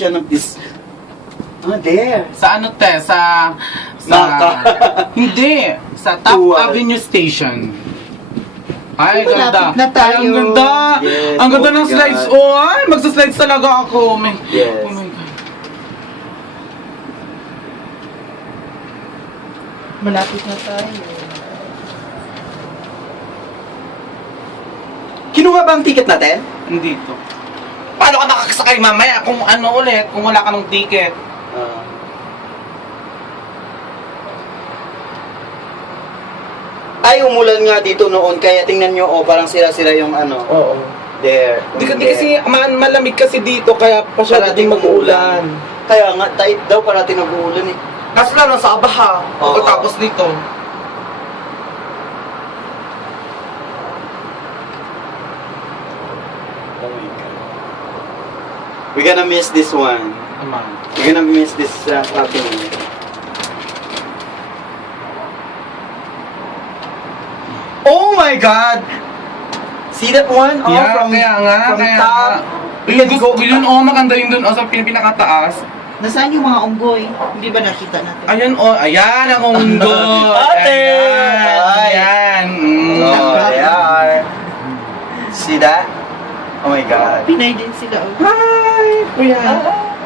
of this. There. Sa ano te? Naka. Hindi. Sa Top Avenue Station. Ay, ganda. Malapit na tayo. Ay, ang ganda. Yes, Ang ganda oh ng my slides. God. Oh, ay, magsa-slides talaga ako. Yes. Oh my God. Malapit na tayo. Kinuha ba ang ticket natin? Hindi to. Paano ka nakakasakay mamaya kung ano ulit, kung wala ka ng ticket? Ay, umulan nga dito noon, kaya tingnan nyo, oh, parang sira-sira yung ano. Oo. There. Di kasi malamig kasi dito, kaya pa siya Parating mag-uulan. Kaya nga, tight daw, parating nag-uulan eh. Kaso lang, nasa Abaha. Oo. Pagkatapos dito. Oh my God. We're gonna miss this one. Aman. We're gonna miss this happening. Oh my God! See that one? Oh, Yeah, from kaya top. nga. We can go. Yun, oh, maganda yun dun, oh, sa pinakataas. Nasaan yung mga unggoy? Hindi ba nakita natin? Ayun, oh, ayan ang undo. Ate! Ay. Ayan. Oh, they are. See that? Oh my God. Pinay din sila. Oh. Hi, kuya.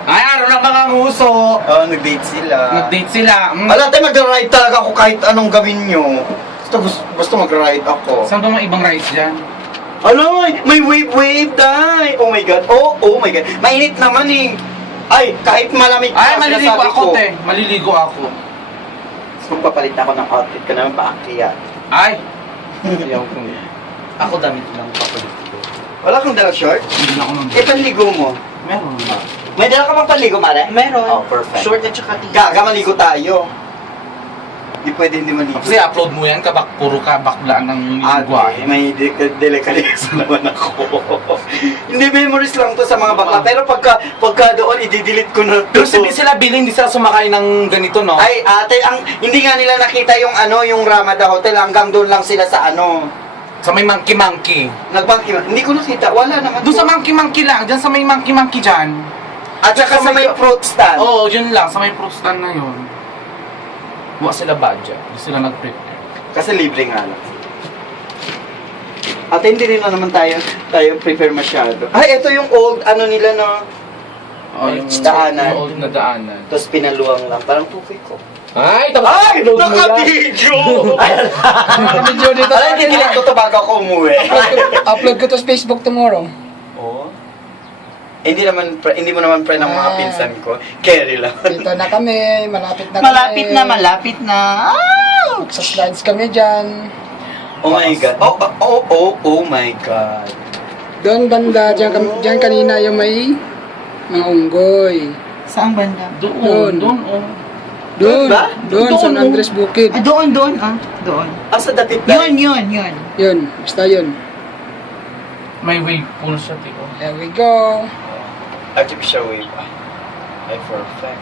Ay, araw ng mga nguso. Oh, nag-date sila. Nag-date sila. Ala, tayo mag-ride talaga ako kahit anong gawin nyo. Gusto mag-ride ako. Saan ba mga ibang rides dyan? Ala, may wave, day. Oh my God. Oh my God. Mainit naman eh. Ay, kahit malamig Ay, pa, maliligo sinasabi ako, ko. te. Maliligo ako. Kung papalit ako ng outfit ka naman, paakyat. Ay! Ayaw ko. Ako damit lang papalit ko. Wala kang dala short? Hindi na ako nang... Eh, panligo mo. Meron na. May dala ka bang panligo, Mare? Meron. Oh, perfect. Short at saka t-shirt. Gaga, maligo tayo. Hindi pwede hindi maligo. Kasi upload mo yan, puro ka baklaan ng lingwahe. May delikadesa naman ako. Hindi, memories lang to sa mga bakla. Pero pagka doon, i-delete ko na. Pero sila bilhin, hindi sila sumakay ng ganito, no? Ay, ate, hindi nga nila nakita yung Ramada Hotel. Hanggang doon lang sila sa Sa may monkey-monkey. Nagbangki. Hindi ko nakita. Wala naman. Doon sa monkey-monkey lang, dyan sa may monkey-monkey dyan. At saka sa may fruit stand. Oo, yun lang, sa may fruit stand na yun. Buwa sila budget, hindi sila nag-prepare. Kasi libre nga lang. At hindi rin na naman tayo prepare masyado. Ay, ito yung old nila na Yung daanan. Yung old na daanan. Tapos pinaluwang lang. Parang tukoy ko. Ay, Ay! Naka-video! Video dito. Alam, hindi lang to bago ako umuwi. Upload ko to sa Facebook tomorrow. Oo. Hindi mo naman friend ang mga pinsan ko. Carry lang. Dito na kami, malapit na Malapit kami. na, malapit na. Ah! Sa slides kami dyan. Oh my God. Oh my God. Doon banda, dyan kanina yung may mga unggoy. Saan banda? Doon. Doon, oh. Doon, ba? doon, Doon, San Andres Bukid. Ah, doon. Doon. Sa datit Yun. Yun, basta yun. May wave pool siya, tiko. There we go. Artificial wave. Ay, perfect.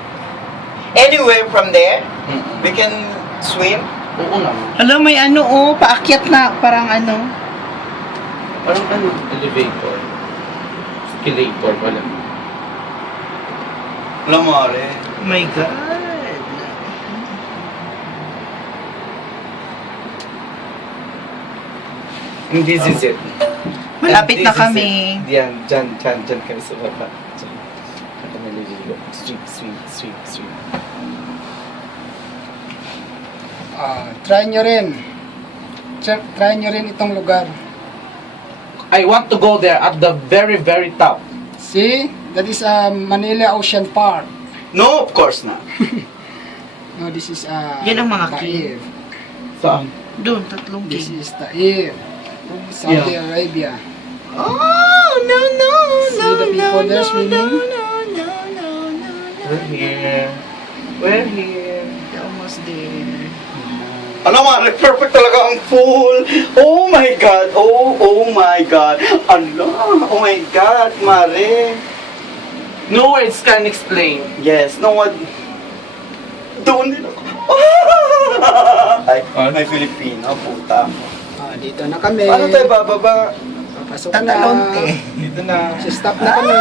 Anywhere from there, we can swim. Oo naman. Alam, may paakyat na, parang Parang Elevator. Escalator pala. Lamare. Oh my God. And this is it. Malapit And na this is kami. it. Dyan kami sa baba. Dyan kami naliligo. Sweep. Try nyo rin. Try nyo rin itong lugar. I want to go there at the very, very top. See? That is Manila Ocean Park. No, of course not. No, this is Yan ang mga Taif. Saan? Doon, tatlong This king. is Taif. Saudi Arabia. Oh, no. See the people there swimming? We're here. Almost there. Ano Mare, perfect talaga ang pool. Oh my God. Oh my God. Ano? Oh my God, Mare. No words can explain. Yes, no one. Doon din ako. Ay, may Filipino, puta. Dito na kami. Paano tayo bababa? Papasok Tatalon, na. te. Dito na. Stop na kami.